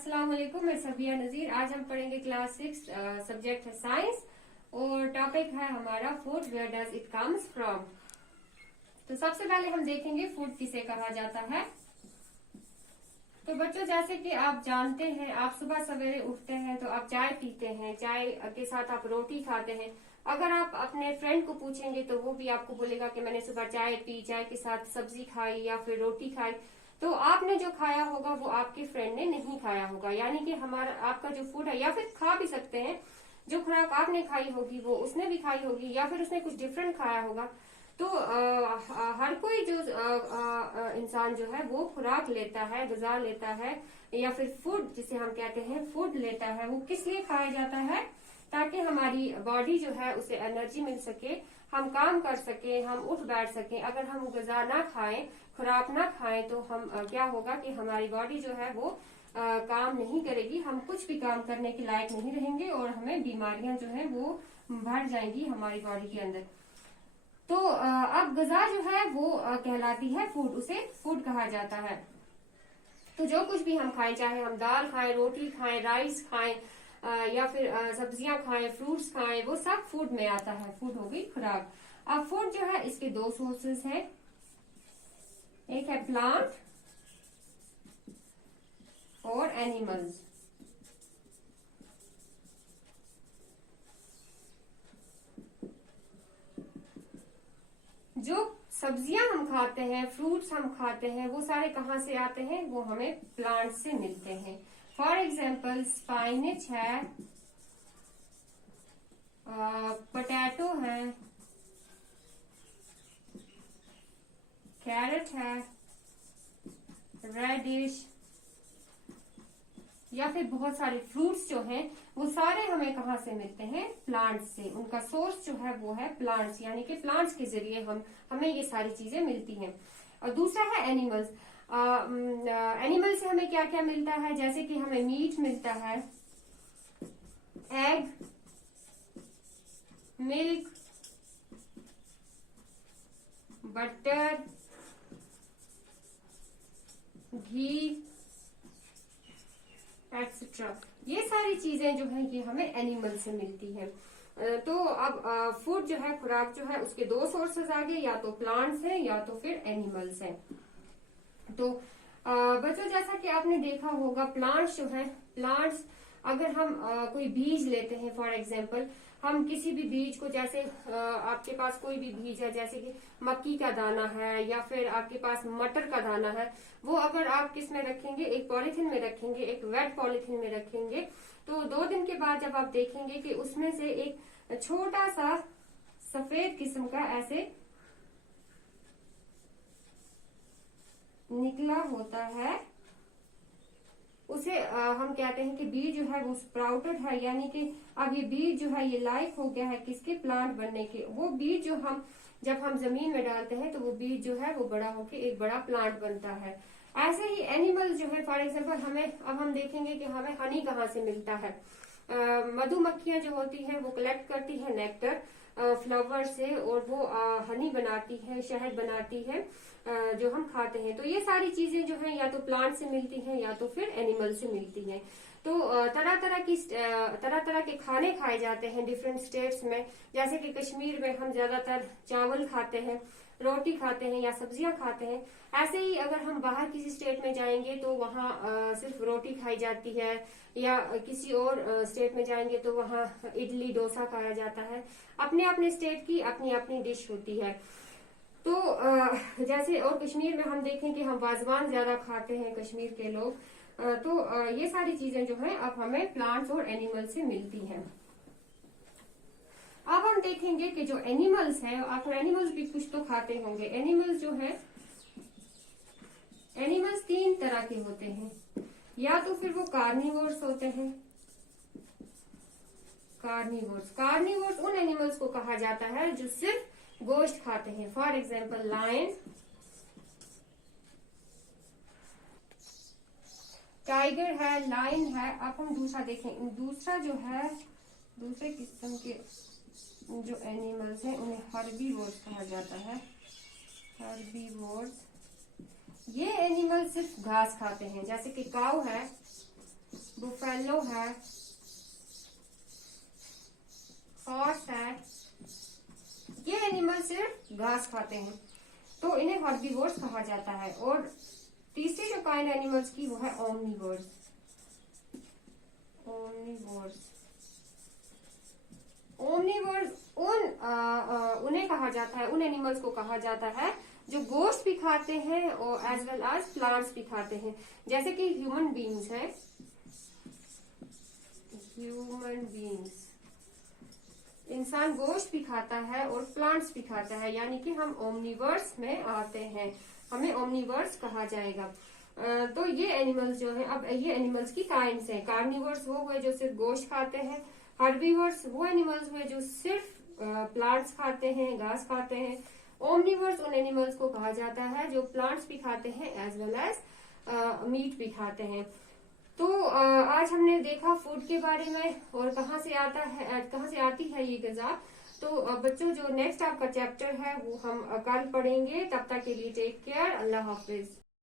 अस्सलाम वालेकुम, मैं सबिया नजीर। आज हम पढ़ेंगे क्लास 6, सब्जेक्ट है साइंस और टॉपिक है हमारा food, where does it comes from. तो सबसे पहले हम देखेंगे फूड किसे कहा जाता है। तो बच्चों, जैसे कि आप जानते हैं, आप सुबह सवेरे उठते हैं तो आप चाय पीते हैं, चाय के साथ आप रोटी खाते हैं। अगर आप अपने फ्रेंड को पूछेंगे तो वो भी आपको बोलेगा कि मैंने सुबह चाय पी, चाय के साथ सब्जी खाई या फिर रोटी खाई। तो आपने जो खाया होगा वो आपके फ्रेंड ने नहीं खाया होगा, यानी कि हमारा आपका जो फूड है, या फिर खा भी सकते हैं, जो खुराक आपने खाई होगी वो उसने भी खाई होगी, या फिर उसने कुछ डिफरेंट खाया होगा। तो हर कोई जो इंसान जो है वो खुराक लेता है, ग़िज़ा लेता है, या फिर फूड जिसे हम कहते हैं फूड लेता है, वो किस लिए खाया जाता है? ताकि हमारी बॉडी जो है उसे एनर्जी मिल सके, हम काम कर सके, हम उठ बैठ सके। अगर हम ग़िज़ा ना खाएं, खुराक ना खाएं, तो हम क्या होगा कि हमारी बॉडी जो है वो काम नहीं करेगी, हम कुछ भी काम करने के लायक नहीं रहेंगे और हमें बीमारियां जो है वो बढ़ जाएंगी हमारी बॉडी के अंदर। तो अब ग़िज़ा जो है वो कहलाती है फूड, उसे फूड कहा जाता है। तो जो कुछ भी हम खाएं, चाहे हम दाल खाएं, रोटी खाएं, राइस खाएं, या फिर सब्जियां खाएं, फ्रूट्स खाएं, वो सब फूड में आता है। फूड हो गई खुराक। अब फूड जो है इसके दो सोर्सेस हैं, एक है प्लांट और एनिमल्स। जो सब्जियां हम खाते हैं, फ्रूट्स हम खाते हैं, वो सारे कहाँ से आते हैं? वो हमें प्लांट से मिलते हैं। फॉर एग्जाम्पल स्पाइनच है, पोटैटो है, कैरेट है, रेडिश, या फिर बहुत सारे फ्रूट्स जो हैं वो सारे हमें कहाँ से मिलते हैं? प्लांट्स से। उनका सोर्स जो है वो है प्लांट्स, यानी कि प्लांट्स के जरिए हमें ये सारी चीजें मिलती हैं। और दूसरा है एनिमल्स। एनिमल से हमें क्या क्या मिलता है? जैसे कि हमें मीट मिलता है, एग, मिल्क, बटर, घी, एक्सेट्रा। ये सारी चीजें जो है ये हमें एनिमल से मिलती है। तो अब फूड जो है, खुराक जो है, उसके दो सोर्सेस आ गए, या तो प्लांट्स हैं या तो फिर एनिमल्स हैं। तो बच्चों, जैसा कि आपने देखा होगा, प्लांट्स जो है, प्लांट्स अगर हम कोई बीज लेते हैं, फॉर एग्जाम्पल हम किसी भी बीज को, जैसे आपके पास कोई भी बीज है, जैसे कि मक्की का दाना है या फिर आपके पास मटर का दाना है, वो अगर आप किस में रखेंगे? एक पॉलिथीन में रखेंगे, एक वेट पॉलिथीन में रखेंगे, तो 2 दिन के बाद जब आप देखेंगे कि उसमें से एक छोटा सा सफेद किस्म का ऐसे निकला होता है, उसे हम कहते हैं कि बीज जो है वो स्प्राउटेड है, यानी कि अब ये बीज जो है ये लायक हो गया है किसके? प्लांट बनने के। वो बीज जो जब हम जमीन में डालते हैं तो वो बीज जो है वो बड़ा होके एक बड़ा प्लांट बनता है। ऐसे ही एनिमल जो है, फॉर एग्जाम्पल अब हम देखेंगे कि हमें हनी कहाँ से मिलता है। मधुमक्खियां जो होती हैं वो कलेक्ट करती है नेक्टर फ्लावर से, और वो हनी बनाती है, शहद बनाती है, जो हम खाते हैं। तो ये सारी चीजें जो है या तो प्लांट से मिलती हैं या तो फिर एनिमल से मिलती हैं। तो तरह तरह के खाने खाए जाते हैं डिफरेंट स्टेट्स में। जैसे कि कश्मीर में हम ज्यादातर चावल खाते हैं, रोटी खाते हैं या सब्जियां खाते हैं। ऐसे ही अगर हम बाहर किसी स्टेट में जाएंगे तो वहाँ सिर्फ रोटी खाई जाती है, या किसी और स्टेट में जाएंगे तो वहाँ इडली डोसा खाया जाता है। अपने अपने स्टेट की अपनी अपनी डिश होती है। तो जैसे और कश्मीर में हम देखें कि हम वाजवान ज्यादा खाते हैं कश्मीर के लोग। तो ये सारी चीजें जो है अब हमें प्लांट्स और एनिमल से मिलती हैं। अब हम देखेंगे कि जो एनिमल्स हैं, आप एनिमल्स भी कुछ तो खाते होंगे। एनिमल्स जो है, एनिमल्स 3 तरह के होते हैं, या तो फिर वो कार्निवोर्स होते हैं। कार्निवोर्स उन एनिमल्स को कहा जाता है जो सिर्फ गोश्त खाते हैं। फॉर एग्जाम्पल लायन, टाइगर है, लायन है। अब हम दूसरा देखें, दूसरा जो है, दूसरे किस्म के जो एनिमल्स हैं उन्हें हर्बीवोर्स कहा जाता है। हर्बीवोर्स, ये एनिमल सिर्फ घास खाते हैं। जैसे कि काऊ है, बुफेलो है, हॉर्स है, ये एनिमल सिर्फ घास खाते हैं, तो इन्हें हर्बीवोर्स कहा जाता है। और तीसरी जो काइंड एनिमल्स की वो है ओमनीवोर्स। ओमनीवोर्स उन्हें कहा जाता है, उन एनिमल्स को कहा जाता है जो गोश्त भी खाते हैं और एज वेल एज प्लांट्स भी खाते हैं, जैसे कि ह्यूमन बीइंग्स है। ह्यूमन बीइंग्स, इंसान गोश्त भी खाता है और प्लांट्स भी खाता है, यानी कि हम ओमनीवर्स में आते हैं, हमें ओमनीवर्स कहा जाएगा। तो ये एनिमल्स जो है, अब ये एनिमल्स की काइंड्स हैं। कार्निवर्स वो हुए जो सिर्फ गोश्त खाते हैं, हर्बीवर्स वो एनिमल्स हुए जो सिर्फ प्लांट्स खाते हैं, घास खाते हैं। ओमनीवर्स उन एनिमल्स को कहा जाता है जो प्लांट्स भी खाते हैं एज वेल एज मीट भी खाते हैं। तो आज हमने देखा फूड के बारे में और कहाँ से आती है ये ग़िज़ा। तो बच्चों, जो नेक्स्ट आपका चैप्टर है वो हम कल पढ़ेंगे। तब तक के लिए टेक केयर, अल्लाह हाफिज।